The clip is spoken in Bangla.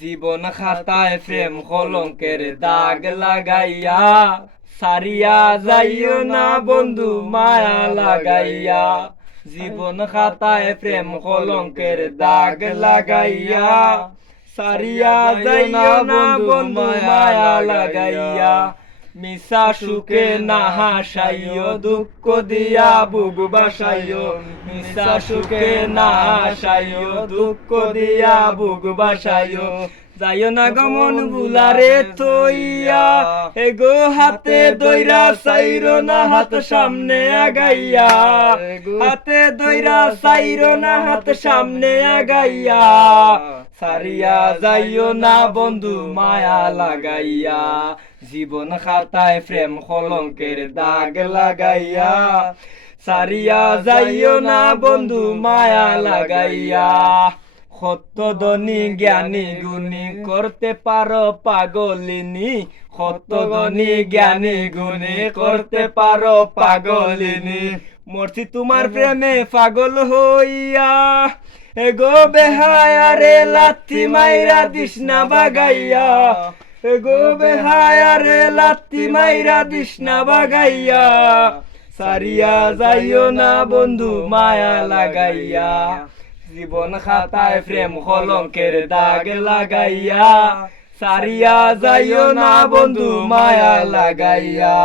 জীবন খাতায় প্রেম কলঙ্কের দাগ লাগাইয়া সারিয়া যাইও না বন্ধু মায়া লাগাইয়া। জীবন খাতায় প্রেম কলঙ্কের দাগ লাগাইয়া সারিয়া যাইও না বন্ধু মায়া লাগাইয়া। মিশা সুখে না হাসাইও দুঃখ দিয়া বুক বাসাইও। মিশা সুখে না হাসাইও দুঃখ দিয়া বুক বাসাইও। যাইও না গমন বুলারে থইয়া এগো হাতে দইরা সাইরো না হাত সামনে আগাইয়া। হাতে দইরা সাইরো না হাত সামনে আগাইয়া। সারিয়া যাইও না বন্ধু মায়া লাগাইয়া। জীবন খাতায় প্রেম কলঙ্কের দাগ লাগাইয়া সারিয়া যাইও না বন্ধু মায়া লাগাইয়া। সত্য ধনী জ্ঞানী গুণী করতে পারো পাগলিনী। সত্য ধনী জ্ঞানী গুণী করতে পারো পাগলিনী। মরছি তোমার প্রেমে পাগল হইয়া এগো বেহায়া রে লাথি মাইরা দিস না বাগাইয়া। এগো বেহায়া রে লাথি মাইরা দিস না বাগাইয়া। সারিয়া যাইও না বন্ধু মায়া লাগাইয়া। জীবন খাতায় প্রেম কলঙ্কের দাগ লাগাইয়া সারিয়া যাইও না বন্ধু মায়া লাগাইয়া।